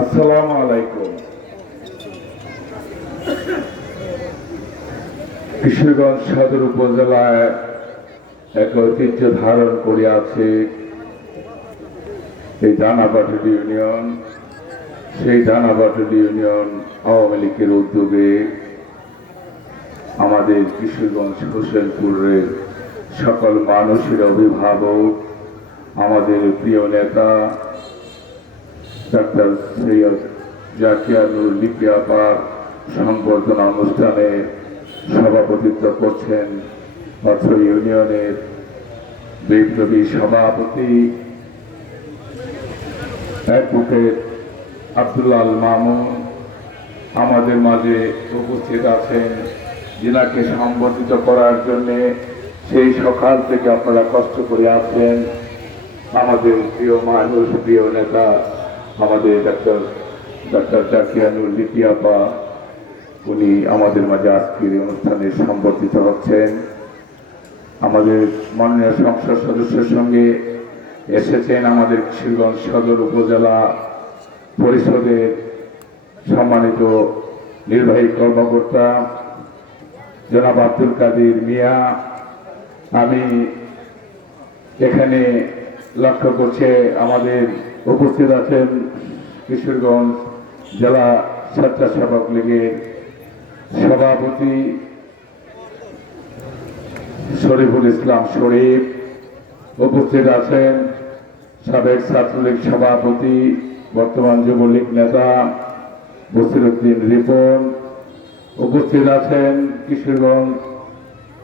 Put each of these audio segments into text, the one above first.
আসসালামু আলাইকুম। কিশোরগঞ্জ সদর উপজেলায় এক ঐতিহ্য ধারণ করে আছে এই দানাবাটুল ইউনিয়ন। সেই দানাবাটুল ইউনিয়ন আওয়ামী লীগের উদ্যোগে আমাদের কিশোরগঞ্জ হোসেনপুরের সকল মানুষের অভিভাবক, আমাদের প্রিয় নেতা ডাক্তার সৈয়দ জাকিয়া নূর লিপি আপার সংবর্ধনা অনুষ্ঠানে সভাপতিত্ব করছেন অত্র ইউনিয়নের বিপ্লবী সভাপতি অ্যাডভোকেট আব্দুল আল মামুন। আমাদের মাঝে উপস্থিত আছেন, যিনাকে সম্বোধিত করার জন্যে সেই সকাল থেকে আপনারা কষ্ট করে আছেন আমাদের প্রিয় মানুষ, প্রিয় নেতা আমাদের ডাক্তার জাকিয়া নূর লিপি আপা। উনি আমাদের মাঝে আজকের অনুষ্ঠানে সম্বর্ধিত হচ্ছেন। আমাদের মাননীয় সংসদ সদস্যের সঙ্গে এসেছেন আমাদের কিশোরগঞ্জ সদর উপজেলা পরিষদের সম্মানিত নির্বাহী কর্মকর্তা জনাব আব্দুল কাদের মিয়া। আমি এখানে লক্ষ্য করছে আমাদের উপস্থিত আছেন কিশোরগঞ্জ জেলা স্বেচ্ছাসেবক লীগের সভাপতি শরীফুল ইসলাম শরীফ, উপস্থিত আছেন সাবেক ছাত্রলীগ সভাপতি বর্তমান যুবলীগ নেতা বসিরউদ্দিন রিপন, উপস্থিত আছেন কিশোরগঞ্জ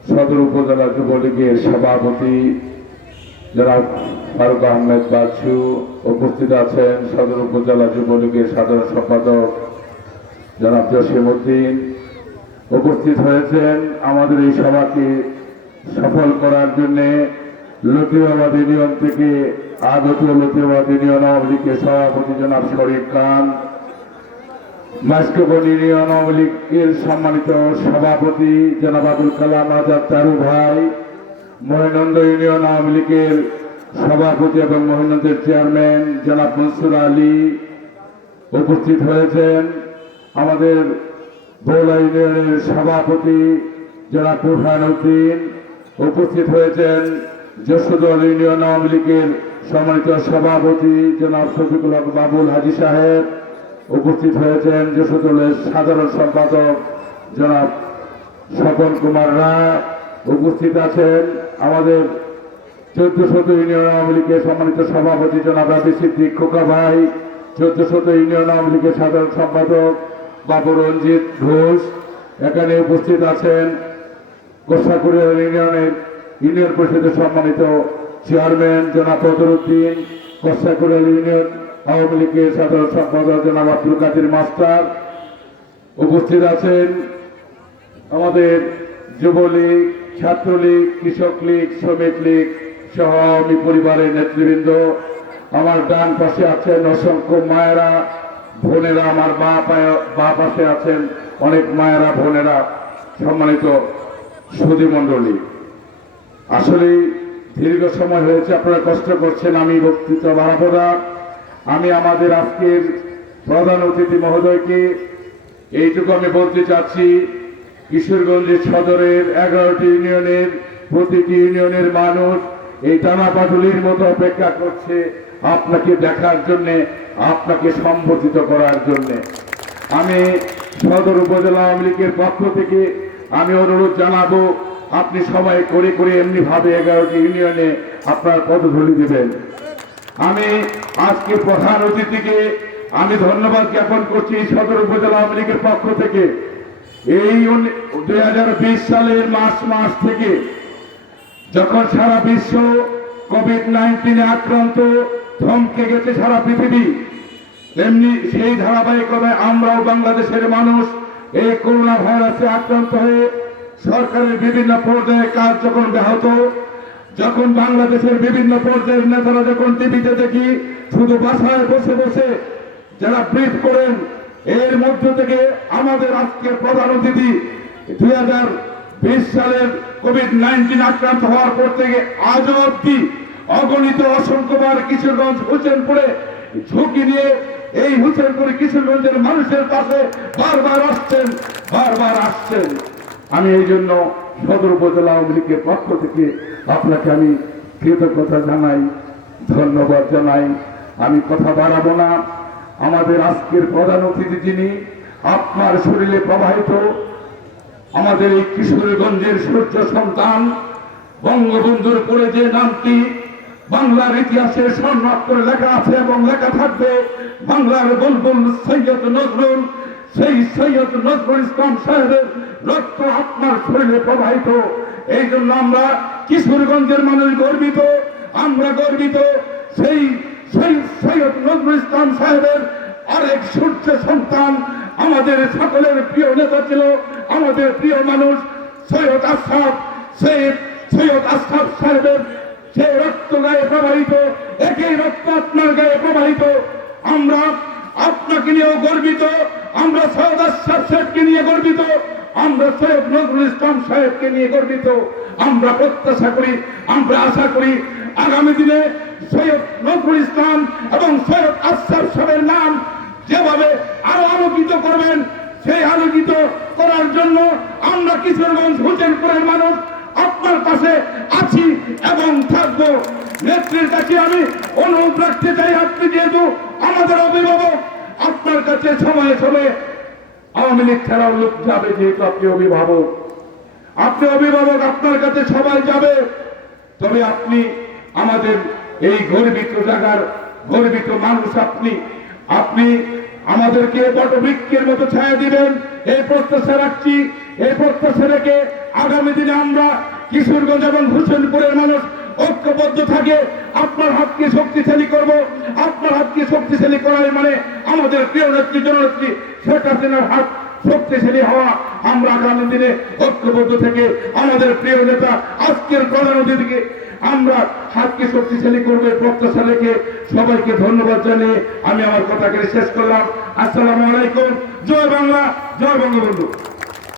সদর উপজেলা যুবলীগের সভাপতি জনাব ফারুক আহমেদ বাচ্চু, উপস্থিত আছেন সদর উপজেলা যুবলীগের সাধারণ সম্পাদক জনাব জসিম উদ্দিন, উপস্থিত হয়েছেন আমাদের এই সভাকে সফল করার জন্য লতিবাবাদ ইউনিয়ন থেকে আগত লতিবাবাদ ইউনিয়ন আওয়ামী লীগের সভাপতি জনাব শরীফ খান, মাস্কবন ইউনিয়ন আওয়ামী লীগের সম্মানিত সভাপতি জনাব আবুল কালাম আজাদ তারু ভাই, মহিনন্দ ইউনিয়ন আওয়ামী লীগের সভাপতি এবং মহিনন্দের চেয়ারম্যান জনাব মনসুর আলী, উপস্থিত হয়েছেন আমাদের বৌলা ইউনিয়নের সভাপতি জনাব বুরহান উদ্দিন, উপস্থিত হয়েছেন যশোদল ইউনিয়ন আওয়ামী লীগের সম্মানিত সভাপতি জনাব শফিকুল হক বাবুল হাজী সাহেব, উপস্থিত হয়েছেন যশোদলের সাধারণ সম্পাদক জনাব স্বপন কুমার রায়, উপস্থিত আছেন আমাদের 1400 ইউনিয়ন আওয়ামী লীগের সম্মানিত সভাপতি জনাব রাবি সিদ্দিক খোকা ভাই, 1400 ইউনিয়ন আওয়ামী লীগের সাধারণ সম্পাদক বাবু রঞ্জিত ঘোষ, এখানে উপস্থিত আছেন গোসাকুড়িয়া ইউনিয়নের ইউনিয়ন পরিষদের সম্মানিত চেয়ারম্যান জনাব বদরুদ্দিন, গোসাকুড়িয়া ইউনিয়ন আওয়ামী লীগের সাধারণ সম্পাদক জনাব আব্দুল কাদের মাস্টার, উপস্থিত আছেন আমাদের যুবলীগ, ছাত্রলীগ, কৃষক লীগ, শ্রমিক লীগ সহ আওয়ামী পরিবারের নেতৃবৃন্দ। আমার ডান পাশে আছেন অসংখ্য মায়েরা বোনেরা, আমার বা পাশে আছেন অনেক মায়েরা বোনেরা, সম্মানিত সুধী মণ্ডলী। আসলে দীর্ঘ সময় হয়েছে, আপনারা কষ্ট করছেন, আমি বক্তৃতা বাড়াবো না। আমি আমাদের আজকের প্রধান অতিথি মহোদয়কে এইটুকু আমি বলতে চাচ্ছি, কিশোরগঞ্জ সদরের 11টি ইউনিয়নের প্রতিটি ইউনিয়নের মানুষ এই দানাবাটুলির মতো অপেক্ষা করছে আপনাকে দেখার জন্যে, আপনাকে সম্বোধিত করার জন্যে। আমি সদর উপজেলা আওয়ামী লীগের পক্ষ থেকে আমি অনুরোধ জানাবো, আপনি সবাই করে করে এমনি ভাবে 11টি ইউনিয়নে আপনার পদধূলি দেবেন। আমি আজকে প্রধান অতিথিকে আমি ধন্যবাদ জ্ঞাপন করছি সদর উপজেলা আওয়ামী লীগের পক্ষ থেকে। এই 2020 সালের মার্চ থেকে যখন সারা বিশ্ব কোভিড-19 আক্রান্ত, থমকে গেছে সারা পৃথিবী, তেমনি সেই ধারাবাহিকতায় আমরাও বাংলাদেশের মানুষ এই করোনা ভাইরাসে আক্রান্ত হয়ে সরকারের বিভিন্ন পর্যায়ে কাজ যখন ব্যাহত, যখন বাংলাদেশের বিভিন্ন পর্যায়ের নেতারা যখন টিভিতে দেখি শুধু বাসায় বসে বসে যারা ব্রিফ করেন, এর মধ্য থেকে আমাদের আজকের প্রধান অতিথি 2020 সালের কোভিড-19 আক্রান্ত হওয়ার পর থেকে আজও অবধি অগণিত অসংখ্যবার কিশোরগঞ্জ হোসেনপুরে ঝুঁকি নিয়ে এই হোসেনপুরে কিশোরগঞ্জের মানুষের পাশে বারবার আসছেন। আমি এই জন্য সদর উপজেলা আওয়ামী লীগের পক্ষ থেকে আপনাকে আমি কৃতজ্ঞতা জানাই, ধন্যবাদ জানাই। আমি কথা বাড়াবো না। আমাদের আজকের প্রধান অতিথি যিনি, আপনার শরীরে প্রবাহিত আমাদের এই কিশোরগঞ্জের সূর্য সন্তান, বঙ্গবন্ধুর করে যে নামটি বাংলার ইতিহাসে স্বর্ণাক্ষরে লেখা আছে এবং লেখা থাকবে, বাংলার বুলবুল সৈয়দ নজরুল, সেই সৈয়দ নজরুল ইসলাম সাহেবের রক্ত আপনার শরীরে প্রবাহিত। এই জন্য আমরা কিশোরগঞ্জের মানুষ গর্বিত, আমরা গর্বিত। সেই সৈয়দ নজরুল ইসলাম সাহেবের আরেক সূর্য সন্তান, আমাদের সকলের প্রিয় নেতা ছিল, আমাদের প্রিয় মানুষ সৈয়দ আশরাফ, সৈয়দ আশরাফ সাহেবের সে রক্ত গায়ে প্রবাহিত, একই রক্ত আপনার গায়ে প্রবাহিত। আমরা আপনাকে নিয়েও গর্বিত, আমরা সৈয়দ আশরাফ সাহেবকে নিয়ে গর্বিত, আমরা সৈয়দ নজরুল ইসলাম সাহেবকে নিয়ে গর্বিত। আমরা প্রত্যাশা করি, আমরা আশা করি আগামী দিনে সৈয়দ নজরুল ইসলাম এবং সৈয়দ আশরাফ সাহেবের নাম যেভাবে আরো আলোকিত করবেন, সেই আলোকিত করার জন্য আমরা কিশোরগঞ্জ হোসেনপুরের মানুষ আপনার পাশে আছি এবং থাকবো। নেত্রীর কাছে আমি অনুরোধ রাখতে চাই, আপনি যেহেতু আমাদের অভিভাবক, আপনার কাছে সময়ে সময়ে আওয়ামী লীগ ছাড়াও লোক যাবে, যেহেতু আপনি অভিভাবক, আপনার কাছে সবাই যাবে। তবে আপনি আমাদের এই গর্বিত জায়গার গর্বিত মানুষ, আপনি আমাদেরকে বটবৃক্ষের মতো ছায়া দিবেন, এই প্রত্যাশা রাখছি। এই প্রত্যাশা রেখে আগামী দিনে আমরা কিশোরগঞ্জ এবং হোসেনপুরের মানুষ ঐক্যবদ্ধ থাকে আপনার হাতকে শক্তিশালী করব। আপনার হাতকে শক্তিশালী করার মানে আমাদের প্রিয় নেত্রী জননেত্রী শেখ হাসিনার হাত শক্তিশালী হওয়া। আমরা আগামী দিনে ঐক্যবদ্ধ থেকে আমাদের প্রিয় নেতা আজকের প্রধান অতিথিকে আমরা হাতকে শক্তিশালী করবে প্রত্যাশা রেখে সবাইকে ধন্যবাদ জানিয়ে আমি আমার কথাকে শেষ করলাম। আসসালামু আলাইকুম। জয় বাংলা, জয় বঙ্গবন্ধু।